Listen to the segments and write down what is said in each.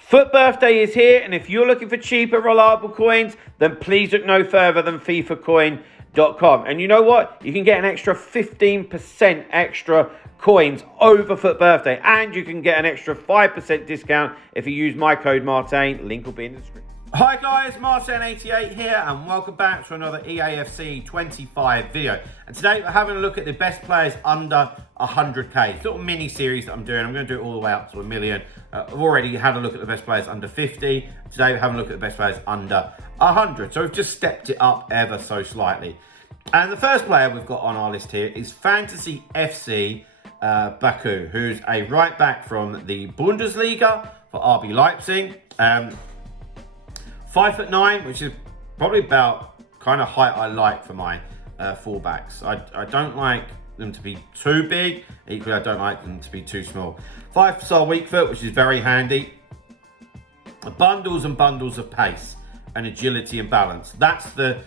Foot birthday is here, and if you're looking for cheaper, reliable coins, then please look no further than FIFAcoin.com. And you know what? You can get an extra 15% extra coins over Foot birthday, and you can get an extra 5% discount if you use my code Martin. Link will be in the description. Hi guys, Martin88 here, and welcome back to another Eafc 25 video. And today we're having a look at the best players under 100k. Sort of mini series that I'm doing. I'm going to do it all the way up to 1 million. I've already had a look at the best players under 50. Today we're having a look at the best players under 100. So we've just stepped it up ever so slightly. And the first player we've got on our list here is Fantasy FC Baku, who's a right back from the Bundesliga for RB Leipzig. 5'9", which is probably about kind of height I like for my fullbacks. I don't like them to be too big. Equally, I don't like them to be too small. 5-star weak foot, which is very handy. Bundles and bundles of pace and agility and balance. That's the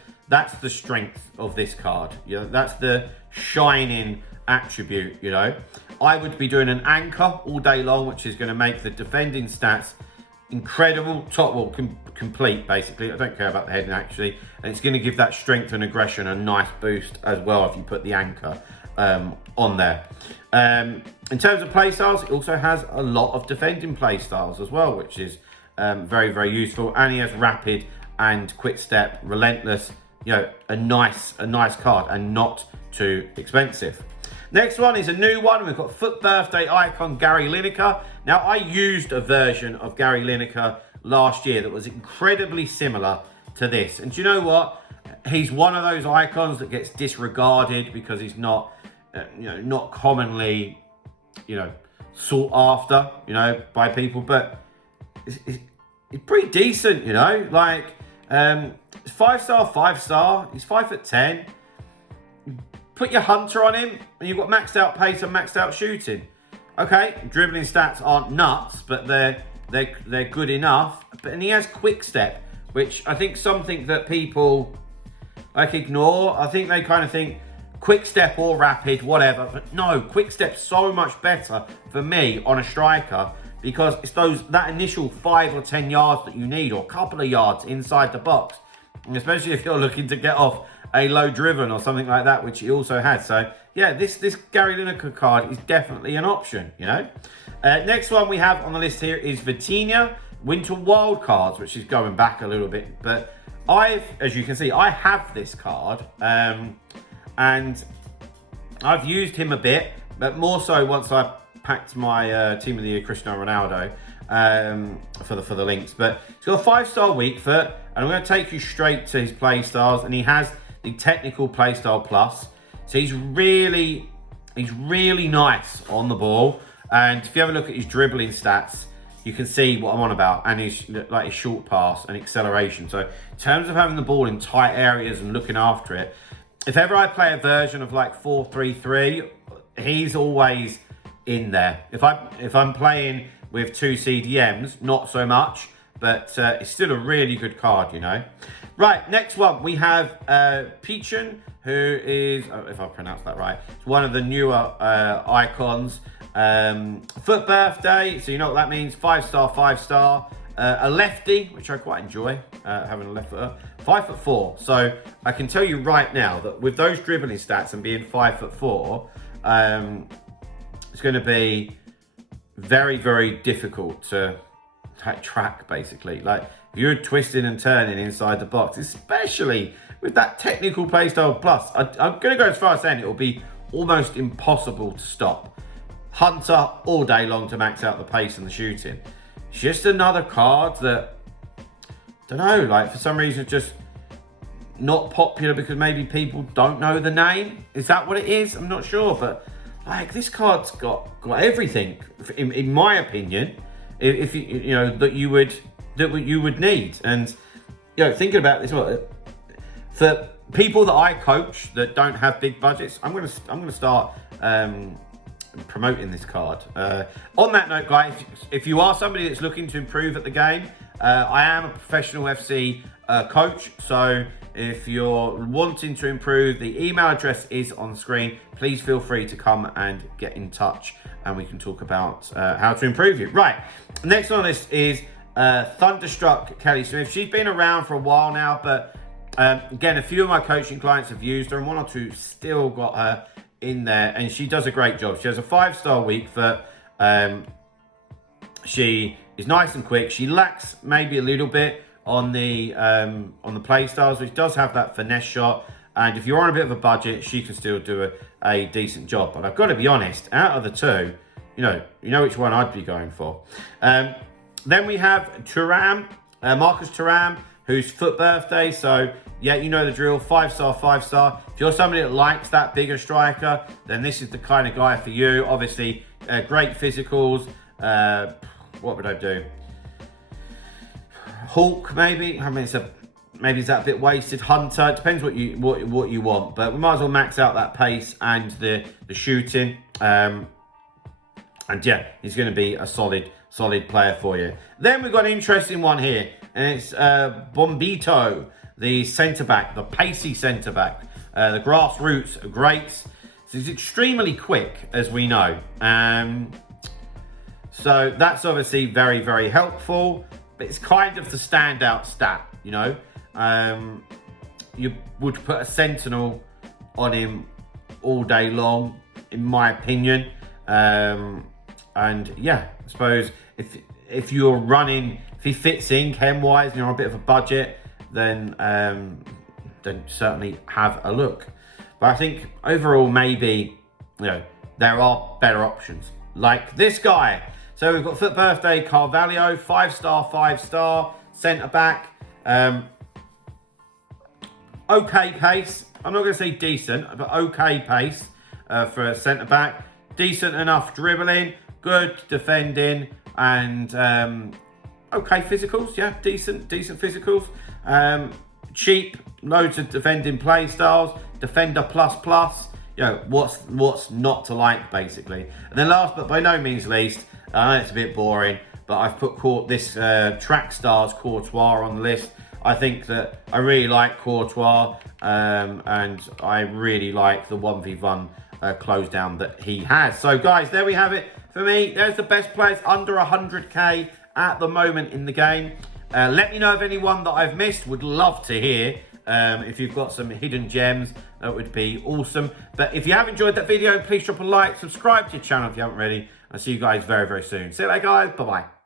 strength of this card. You know, that's the shining attribute. You know, I would be doing an anchor all day long, which is going to make the defending stats incredible, complete basically. I don't care about the heading actually, and it's going to give that strength and aggression a nice boost as well if you put the anchor on there. In terms of play styles, it also has a lot of defending play styles as well, which is very useful. And he has rapid and quick step, relentless. You know, a nice card and not too expensive. Next one is a new one. We've got Foot birthday icon Gary Lineker. Now, I used a version of Gary Lineker last year that was incredibly similar to this. And do you know what? He's one of those icons that gets disregarded because he's not, not commonly, sought after, by people. But it's pretty decent, like 5-star, 5-star. He's 5'10". Put your hunter on him, and you've got maxed out pace and maxed out shooting. Okay, dribbling stats aren't nuts, but they're good enough. And he has quick step, which I think something that people like ignore. I think they kind of think quick step or rapid, whatever. But no, quick step's so much better for me on a striker because it's that initial 5 or 10 yards that you need, or a couple of yards inside the box, and especially if you're looking to get off a low driven or something like that, which he also had. So yeah, this Gary Lineker card is definitely an option, Next one we have on the list here is Vitinha Winter Wildcards, which is going back a little bit, but as you can see, I have this card, and I've used him a bit, but more so once I packed my team of the year Cristiano Ronaldo for the links. But he's got a 5-star weak foot, and I'm going to take you straight to his play styles, and he has the technical playstyle plus. So he's really nice on the ball. And if you have a look at his dribbling stats, you can see what I'm on about, and his short pass and acceleration. So in terms of having the ball in tight areas and looking after it, if ever I play a version of like 4-3-3, he's always in there. If I'm playing with 2 CDMs, not so much, but it's still a really good card, Right, next one, we have Pichon, who is, if I pronounced that right, one of the newer icons. Foot birthday, so you know what that means, 5-star, 5-star. A lefty, which I quite enjoy, having a left footer. 5'4", so I can tell you right now that with those dribbling stats and being 5'4", it's going to be very difficult to track, basically. Like, if you're twisting and turning inside the box, especially with that technical playstyle plus, I'm going to go as far as saying it will be almost impossible to stop. Hunter all day long to max out the pace and the shooting. It's just another card that, don't know, like for some reason just not popular because maybe people don't know the name. Is that what it is? I'm not sure, but like this card's got everything, in my opinion, if that you would need. And thinking about this, for people that I coach that don't have big budgets, I'm gonna start promoting this card. On that note, guys, if you are somebody that's looking to improve at the game, I am a professional FC coach, so if you're wanting to improve, the email address is on screen. Please feel free to come and get in touch and we can talk about how to improve you. Right, next on this is Thunderstruck Kelly Smith. She's been around for a while now, but again, a few of my coaching clients have used her, and 1 or 2 still got her in there, and she does a great job. She has a 5-star weak foot. She is nice and quick. She lacks maybe a little bit on the play styles, which does have that finesse shot. And if you're on a bit of a budget, she can still do a decent job. But I've got to be honest, out of the 2, you know which one I'd be going for. Then we have Thuram, Marcus Thuram, whose foot birthday. So yeah, you know the drill, 5-star, 5-star. If you're somebody that likes that bigger striker, then this is the kind of guy for you. Obviously, great physicals. What would I do? Hulk, maybe. I mean, maybe it's that a bit wasted. Hunter, it depends what you want. But we might as well max out that pace and the shooting. And yeah, he's going to be a solid player for you. Then we've got an interesting one here, and it's Bombito, the centre-back, the pacey centre-back. The grassroots greats. So he's extremely quick, as we know. So that's obviously very, very helpful. But it's kind of the standout stat, you know. You would put a sentinel on him all day long, in my opinion. And yeah, I suppose if you're running, if he fits in chem-wise and you're on a bit of a budget, then certainly have a look. But I think overall, maybe, you know, there are better options like this guy. So we've got foot birthday Carvalho, 5-star, 5-star centre-back. Okay pace. I'm not going to say decent, but okay pace for a centre-back. Decent enough dribbling, good defending, and okay physicals. Yeah, decent physicals. Cheap, loads of defending play styles. Defender plus. You know, what's not to like, basically. And then last but by no means least, I know it's a bit boring, but I've put this track stars Courtois on the list. I think that I really like Courtois, and I really like the 1v1 close down that he has. So guys, there we have it for me. There's the best players under 100k at the moment in the game. Let me know of anyone that I've missed. Would love to hear. If you've got some hidden gems, that would be awesome. But if you have enjoyed that video, please drop a like, subscribe to your channel if you haven't already. I'll see you guys very, very soon. See you later, guys. Bye-bye.